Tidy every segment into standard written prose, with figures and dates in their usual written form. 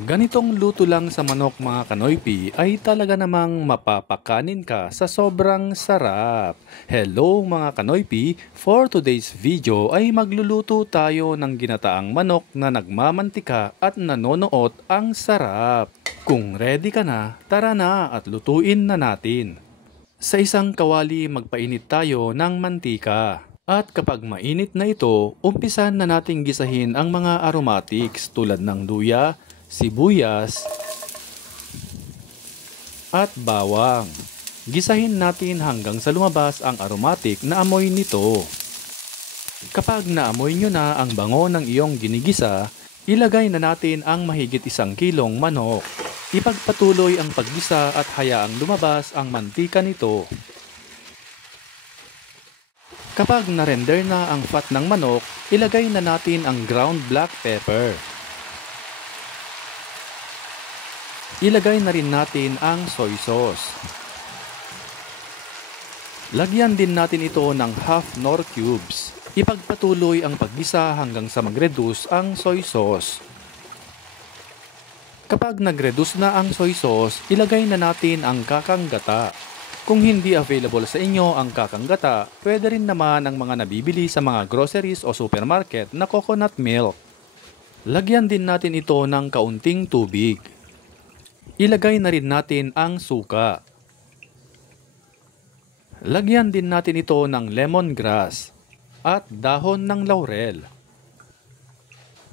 Ganitong luto lang sa manok mga kanoypi ay talaga namang mapapakanin ka sa sobrang sarap. Hello mga kanoypi, for today's video ay magluluto tayo ng ginataang manok na nagmamantika at nanonoot ang sarap. Kung ready ka na, tara na at lutuin na natin. Sa isang kawali magpainit tayo ng mantika. At kapag mainit na ito, umpisan na nating gisahin ang mga aromatics tulad ng luya, sibuyas, at bawang. Gisahin natin hanggang sa lumabas ang aromatic na amoy nito. Kapag naamoy nyo na ang bango ng iyong ginigisa, ilagay na natin ang mahigit 1 kilong manok. Ipagpatuloy ang paggisa at hayaang lumabas ang mantika nito. Kapag na-render na ang fat ng manok, ilagay na natin ang ground black pepper. Ilagay na rin natin ang soy sauce. Lagyan din natin ito ng half Knorr cubes. Ipagpatuloy ang paggisa hanggang sa mag-reduce ang soy sauce. Kapag nag-reduce na ang soy sauce, ilagay na natin ang kakang gata. Kung hindi available sa inyo ang kakang gata, pwede rin naman ang mga nabibili sa mga groceries o supermarket na coconut milk. Lagyan din natin ito ng kaunting tubig. Ilagay na rin natin ang suka. Lagyan din natin ito ng lemongrass at dahon ng laurel.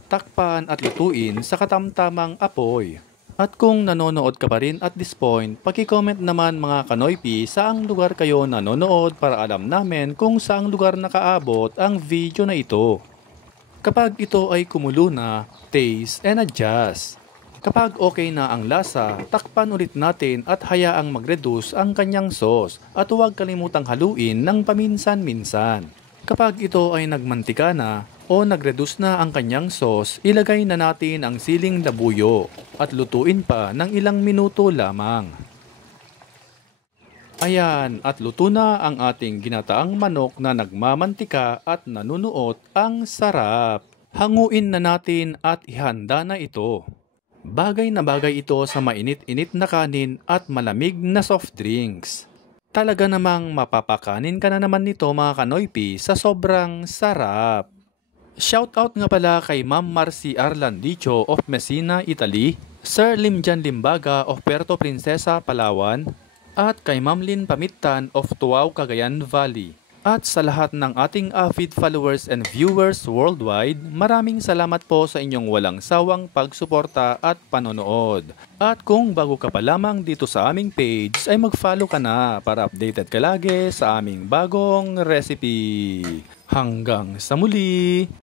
Takpan at lutuin sa katamtamang apoy. At kung nanonood ka pa rin at this point, paki-comment naman mga kanoypi saang lugar kayo nanonood para alam namin kung saang lugar nakaabot ang video na ito. Kapag ito ay kumulo na, taste and adjust. Kapag okay na ang lasa, takpan ulit natin at hayaang mag-reduce ang kanyang sauce at huwag kalimutang haluin ng paminsan-minsan. Kapag ito ay nagmantika na o nag-reduce na ang kanyang sauce, ilagay na natin ang siling labuyo at lutuin pa ng ilang minuto lamang. Ayan, at luto na ang ating ginataang manok na nagmamantika at nanunuot ang sarap. Hanguin na natin at ihanda na ito. Bagay na bagay ito sa mainit-init na kanin at malamig na soft drinks. Talaga namang mapapakanin ka na naman nito mga kanoypi sa sobrang sarap. Shoutout nga pala kay Ma'am Marcy Arlandicho of Messina, Italy, Sir Limjan Limbaga of Puerto Princesa, Palawan, at kay Ma'am Lynn Pamittan of Tuaw, Cagayan Valley. At sa lahat ng ating avid followers and viewers worldwide, maraming salamat po sa inyong walang sawang pagsuporta at panonood. At kung bago ka pa lamang dito sa aming page, ay mag-follow ka na para updated ka lagi sa aming bagong recipe. Hanggang sa muli!